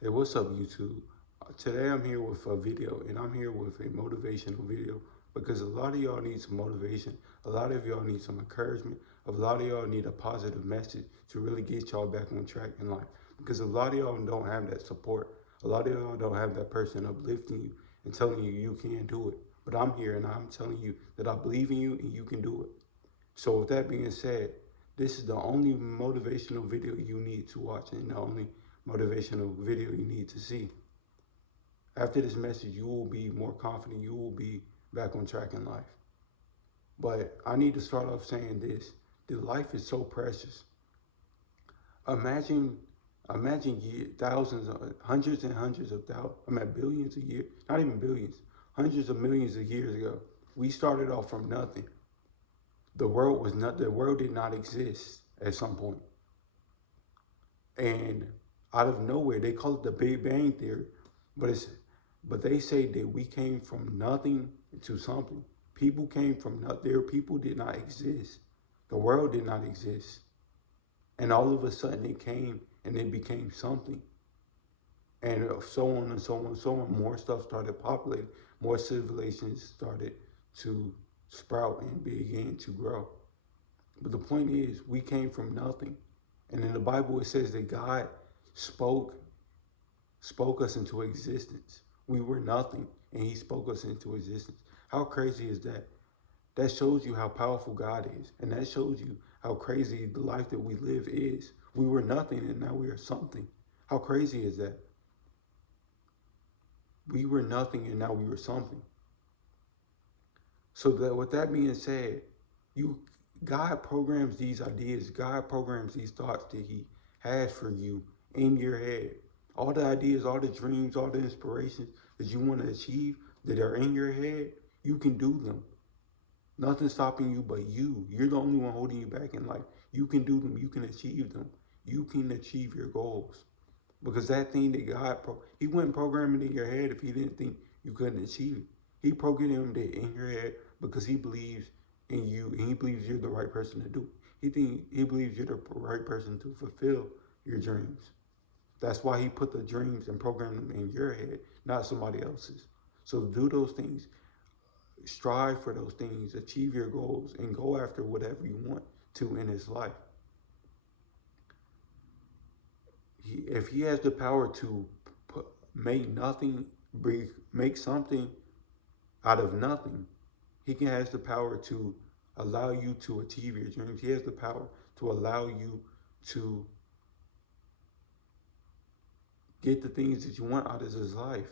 Hey, what's up, YouTube? Today I'm here with a video, and I'm here with a motivational video because a lot of y'all need some motivation. A lot of y'all need some encouragement. A lot of y'all need a positive message to really get y'all back on track in life because a lot of y'all don't have that support. A lot of y'all don't have that person uplifting you and telling you you can do it. But I'm here and I'm telling you that I believe in you and you can do it. So with that being said, this is the only motivational video you need to watch and the only motivational video you need to see. After this message, you will be more confident. You will be back on track in life. But I need to start off saying this. That life is so precious. Imagine, imagine thousands, hundreds and hundreds of thousands, billions a year, not even billions, hundreds of millions of years ago. We started off from nothing. The world did not exist at some point. And out of nowhere, they call it the Big Bang Theory, but it's but they say that we came from nothing to something. People came from nothing. Their people did not exist. The world did not exist, and all of a sudden it came and it became something, and so on and so on and so on. More stuff started populating. More civilizations started to sprout and begin to grow. But the point is, we came from nothing. And in the Bible, it says that God spoke spoke us into existence. We were nothing, and He spoke us into existence. How crazy is that? That shows you how powerful God is, and that shows you how crazy the life that we live is. We were nothing, and now we are something. How crazy is that? We were nothing, and now we were something. So that, with that being said, you God programs these ideas, God programs these thoughts that He has for you in your head. All the ideas, all the dreams, all the inspirations that you want to achieve that are in your head, you can do them. Nothing stopping you but you. You're the only one holding you back in life. You can do them. You can achieve them. You can achieve your goals. Because that thing that He wouldn't program it in your head if He didn't think you couldn't achieve it. He programmed it in your head because He believes in you and He believes you're the right person to do it. He believes you're the right person to fulfill your dreams. That's why He put the dreams and programmed them in your head, not somebody else's. So do those things, strive for those things, achieve your goals, and go after whatever you want to in His life. If He has the power to make nothing, make something out of nothing, He has the power to allow you to achieve your dreams. He has the power to allow you to get the things that you want out of His life.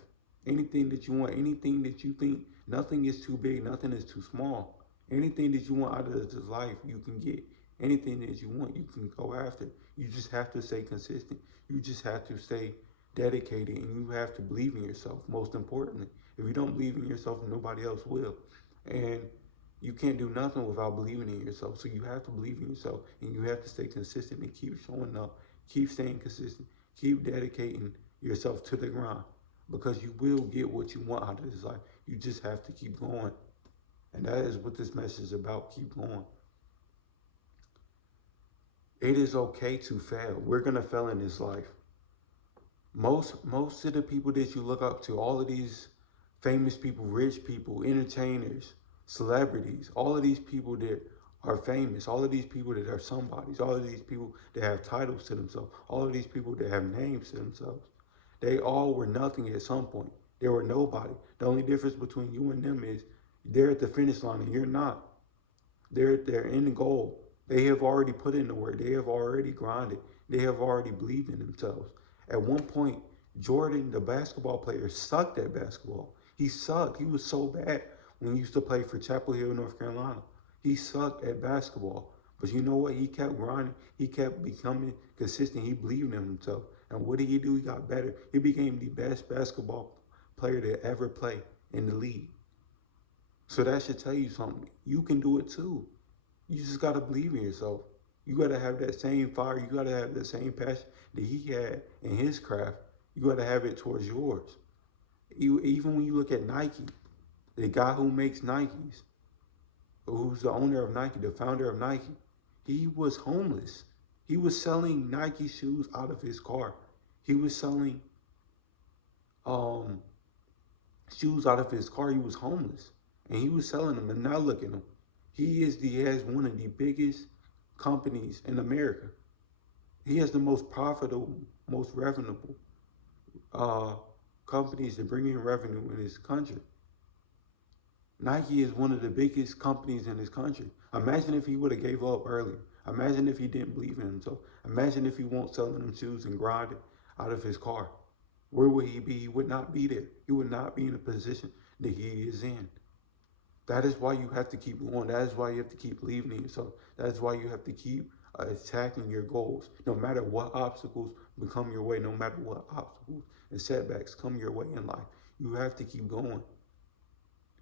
Anything that you want, anything that you think, nothing is too big, nothing is too small. Anything that you want out of His life, you can get. Anything that you want, you can go after. You just have to stay consistent. You just have to stay dedicated, and you have to believe in yourself, most importantly. If you don't believe in yourself, nobody else will. And you can't do nothing without believing in yourself. So you have to believe in yourself, and you have to stay consistent and keep showing up, keep staying consistent, keep dedicating yourself to the grind, because you will get what you want out of this life. You just have to keep going. And that is what this message is about. Keep going. It is okay to fail. We're gonna fail in this life. Most of the people that you look up to, all of these famous people, rich people, entertainers, celebrities, all of these people that are famous, all of these people that are somebodies, all of these people that have titles to themselves, all of these people that have names to themselves, they all were nothing at some point. They were nobody. The only difference between you and them is they're at the finish line and you're not. They're in the goal. They have already put in the work. They have already grinded. They have already believed in themselves. At one point, Jordan, the basketball player, sucked at basketball. He sucked. He was so bad when he used to play for Chapel Hill, North Carolina. He sucked at basketball. But you know what? He kept grinding. He kept becoming consistent. He believed in himself. And what did he do? He got better. He became the best basketball player to ever play in the league. So that should tell you something. You can do it too. You just gotta believe in yourself. You gotta have that same fire. You gotta have that same passion that he had in his craft. You gotta have it towards yours. Even when you look at Nike, the guy who makes Nikes, who's the owner of Nike, the founder of Nike, he was homeless. He was selling Nike shoes out of his car. He was selling. um, shoes out of his car. He was homeless, and he was selling them. And now look at him. He has one of the biggest companies in America. He has the most profitable, most revenue uh, companies that bring in revenue in his country. Nike is one of the biggest companies in his country. Imagine if he would have gave up earlier. Imagine if he didn't believe in himself. Imagine if he won't selling them shoes and grinding out of his car. Where would he be? He would not be there. He would not be in the position that he is in. That is why you have to keep going. That is why you have to keep believing in yourself. That is why you have to keep attacking your goals. No matter what obstacles become your way, no matter what obstacles and setbacks come your way in life, you have to keep going.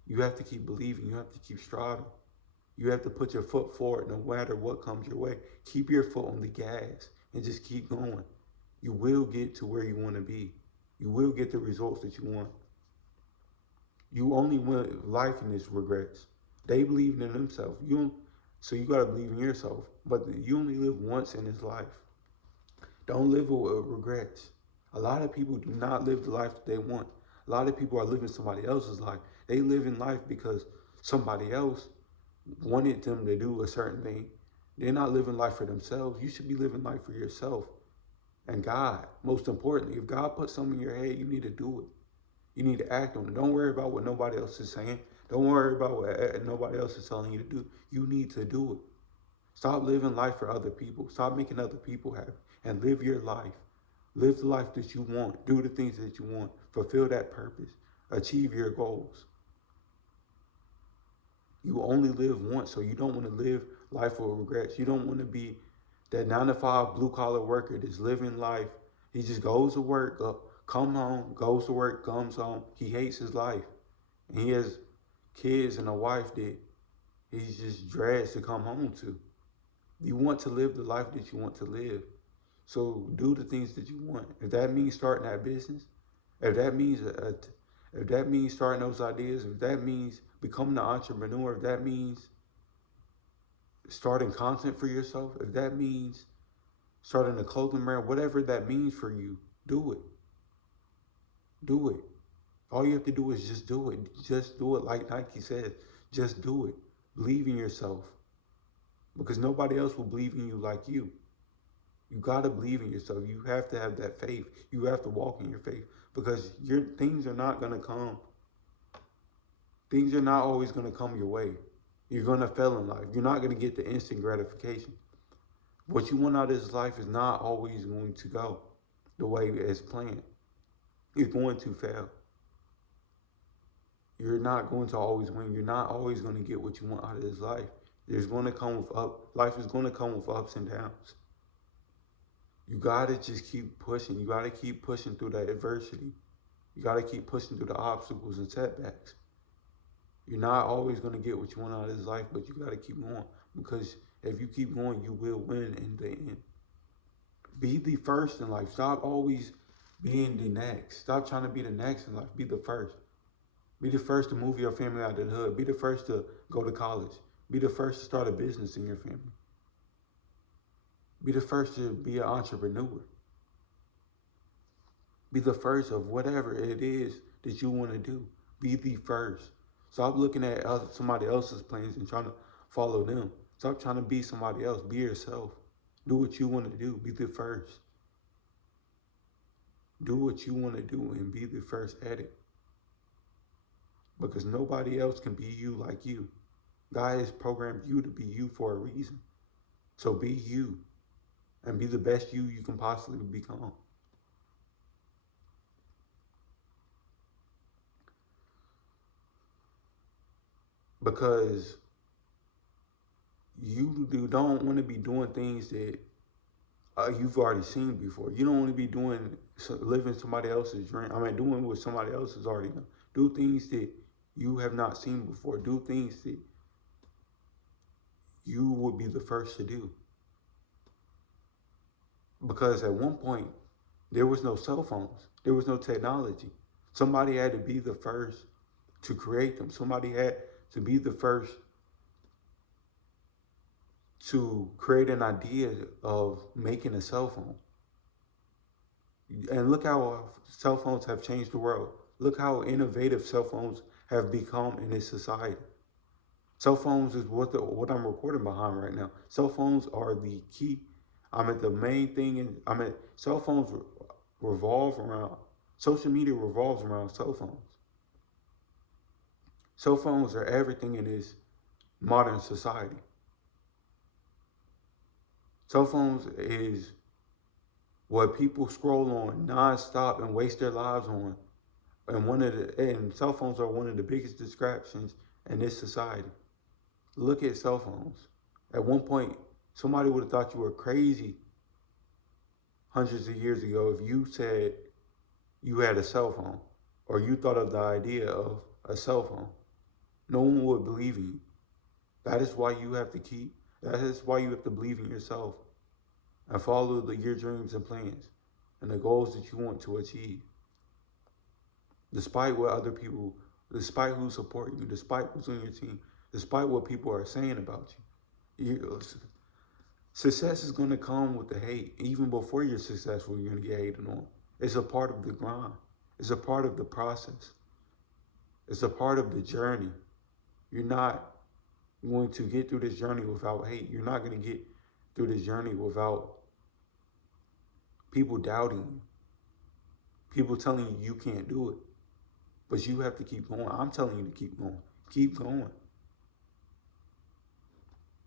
You have to keep believing. You have to keep striving. You have to put your foot forward no matter what comes your way. Keep your foot on the gas and just keep going. You will get to where you want to be. You will get the results that you want. You only want life in this regrets. They believed in themselves. So you gotta believe in yourself. But you only live once in this life. Don't live with regrets. A lot of people do not live the life that they want. A lot of people are living somebody else's life. They live in life because somebody else wanted them to do a certain thing. They're not living life for themselves. You should be living life for yourself and God. Most importantly, if God put something in your head, you need to do it. You need to act on it. Don't worry about what nobody else is saying. Don't worry about what nobody else is telling you to do. You need to do it. Stop living life for other people. Stop making other people happy and live your life. Live the life that you want. Do the things that you want. Fulfill that purpose. Achieve your goals. You only live once, so you don't want to live life with regrets. You don't want to be that 9 to 5 blue collar worker that's living life. He just goes to work, come home, goes to work, comes home. He hates his life. And he has kids and a wife that he's just dreads to come home to. You want to live the life that you want to live. So do the things that you want. If that means starting that business, if that means if that means starting those ideas, if that means becoming an entrepreneur, if that means starting content for yourself, if that means starting a clothing brand, whatever that means for you, do it. Do it. All you have to do is just do it. Just do it like Nike says. Just do it. Believe in yourself. Because nobody else will believe in you like you. You gotta believe in yourself. You have to have that faith. You have to walk in your faith. Because your things are not gonna come. Things are not always gonna come your way. You're gonna fail in life. You're not gonna get the instant gratification. What you want out of this life is not always going to go the way it's planned. You're going to fail. You're not going to always win. You're not always going to get what you want out of this life. There's going to come with life is going to come with ups and downs. You gotta just keep pushing. You gotta keep pushing through that adversity. You gotta keep pushing through the obstacles and setbacks. You're not always going to get what you want out of this life, but you gotta keep going. Because if you keep going, you will win in the end. Be the first in life. Stop always being the next. Stop trying to be the next in life. Be the first. Be the first to move your family out of the hood. Be the first to go to college. Be the first to start a business in your family. Be the first to be an entrepreneur. Be the first of whatever it is that you want to do. Be the first. Stop looking at somebody else's plans and trying to follow them. Stop trying to be somebody else. Be yourself. Do what you want to do. Be the first. Do what you want to do and be the first at it. Because nobody else can be you like you. God has programmed you to be you for a reason. So be you and be the best you can possibly become. Because don't want to be doing things that you've already seen before. You don't want to be living somebody else's dream. Doing what somebody else has already done. Do things that you have not seen before. Do things that you would be the first to do. Because at one point, there was no cell phones. There was no technology. Somebody had to be the first to create them. Somebody had to be the first to create an idea of making a cell phone. And look how cell phones have changed the world. Look how innovative cell phones have become in this society. Cell phones is what I'm recording behind right now. Cell phones are the key. I'm at the main thing, and I'm at cell phones revolve around social media revolves around cell phones. Cell phones are everything in this modern society. Cell phones is what people scroll on nonstop and waste their lives on. And cell phones are one of the biggest distractions in this society. Look at cell phones. At one point, somebody would have thought you were crazy hundreds of years ago if you said you had a cell phone or you thought of the idea of a cell phone. No one would believe you. That is why you have to that is why you have to believe in yourself and follow your dreams and plans and the goals that you want to achieve. Despite what other people, despite who support you, despite who's on your team, despite what people are saying about you, success is going to come with the hate. Even before you're successful, you're going to get hated on. It's a part of the grind. It's a part of the process. It's a part of the journey. You're not going to get through this journey without hate. You're not going to get through this journey without people doubting you, people telling you you can't do it. But you have to keep going. I'm telling you to keep going. Keep going.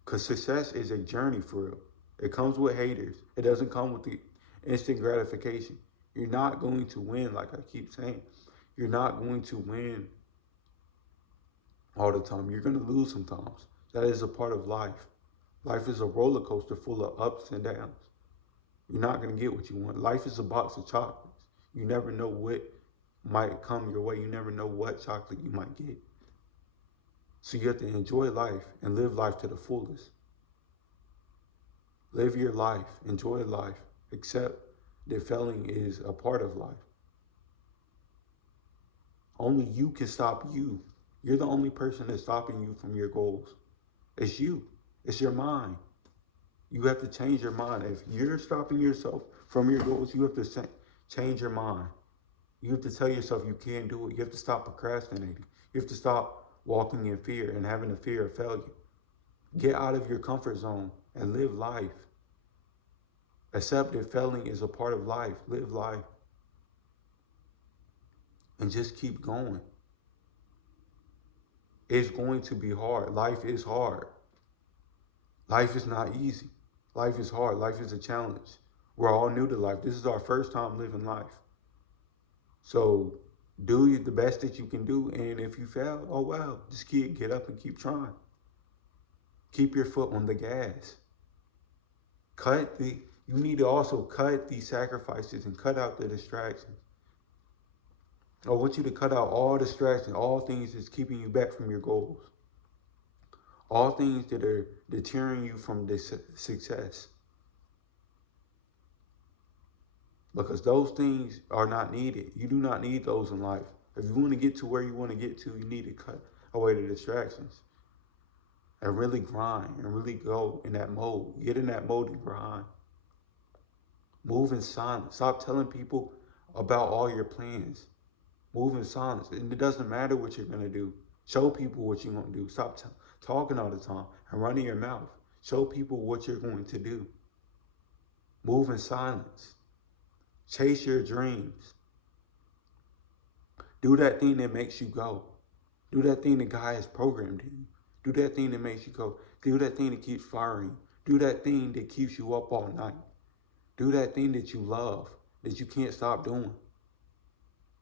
Because success is a journey for real. It comes with haters. It doesn't come with the instant gratification. You're not going to win, like I keep saying. You're not going to win all the time. You're going to lose sometimes. That is a part of life. Life is a roller coaster full of ups and downs. You're not going to get what you want. Life is a box of chocolates. You never know what might come your way. You never know what chocolate you might get. So you have to enjoy life and live life to the fullest. Live your life. Enjoy life. Accept that failing is a part of life. Only you can stop you. You're the only person that's stopping you from your goals. It's you. It's your mind. You have to change your mind. If you're stopping yourself from your goals, you have to change your mind. You have to tell yourself you can't do it. You have to stop procrastinating. You have to stop walking in fear and having a fear of failure. Get out of your comfort zone and live life. Accept that failing is a part of life. Live life. And just keep going. It's going to be hard. Life is hard. Life is not easy. Life is hard. Life is a challenge. We're all new to life. This is our first time living life. So do the best that you can do. And if you fail, oh well, just get up and keep trying. Keep your foot on the gas. You need to also cut these sacrifices and cut out the distractions. I want you to cut out all distractions, all things that's keeping you back from your goals. All things that are deterring you from this success. Because those things are not needed. You do not need those in life. If you want to get to where you want to get to, you need to cut away the distractions. And really grind and really go in that mode. Get in that mode and grind. Move in silence. Stop telling people about all your plans. Move in silence. And it doesn't matter what you're going to do. Show people what you're going to do. Stop talking all the time and running your mouth. Show people what you're going to do. Move in silence. Chase your dreams. Do that thing that makes you go. Do that thing that God has programmed in you. Do that thing that makes you go. Do that thing that keeps firing. Do that thing that keeps you up all night. Do that thing that you love, that you can't stop doing.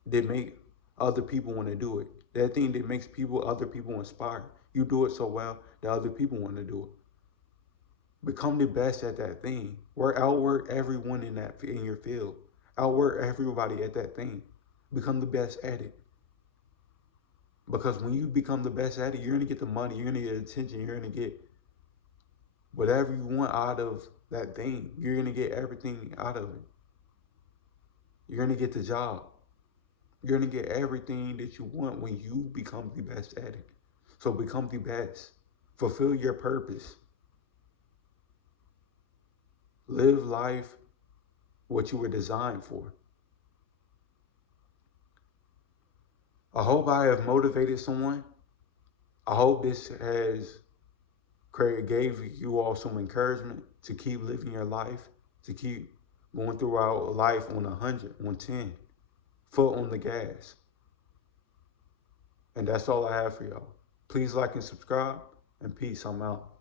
That make other people want to do it. That thing that makes other people inspired. You do it so well that other people want to do it. Become the best at that thing. Outwork everyone in your field. Outwork everybody at that thing. Become the best at it. Because when you become the best at it, you're going to get the money, you're going to get attention, you're going to get whatever you want out of that thing. You're going to get everything out of it. You're going to get the job. You're going to get everything that you want when you become the best at it. So become the best. Fulfill your purpose. Live life what you were designed for. I hope I have motivated someone. I hope this has gave you all some encouragement to keep living your life, to keep going throughout life on 100, on 10, foot on the gas. And that's all I have for y'all. Please like and subscribe, and peace. I'm out.